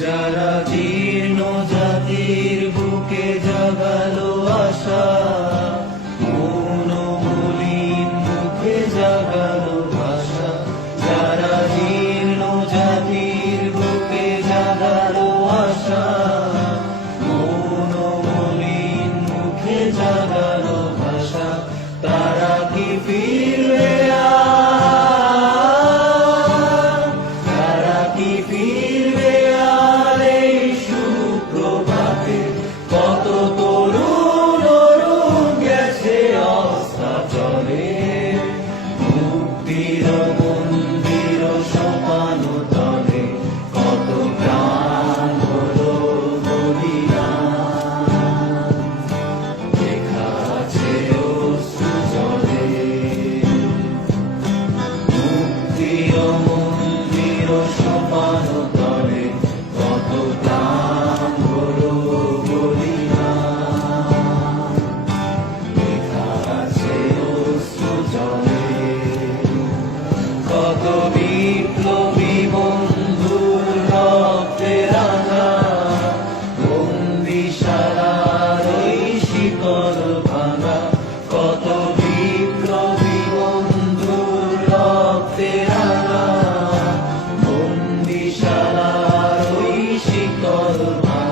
যারা জীর্ণ জাতির বুকে জাগালো আশা, মৌন মলিন মুখে জাগালো ভাষা। যারা জীর্ণ জাতির বুকে জাগালো আশা, মৌন মলিন মুখে জাগালো ভাষা। তারা কি ফিরবে আর? তারা কি ফিরবে আর এই সুপ্রভাতে? কত তরুণ অরুণ গেছে অস্তাচলে, মুক্তির মন্দির সোপান তলে। কত প্রাণ হলো বলিদান, লেখা আছে অশ্রু জলে। মুক্তির মন্দির সোপান তলে, কত প্রাণ হলো বলিদান, লেখা আছে অশ্রু জলে। কত বিপ্লবী বন্ধুর রক্তে রাঙা বন্দিশালার ওই শিকল ভাঙা। কত বিপ্লবী বন্ধুর রক্তে রাঙা বন্দিশালার ওই শিকল ভাঙা।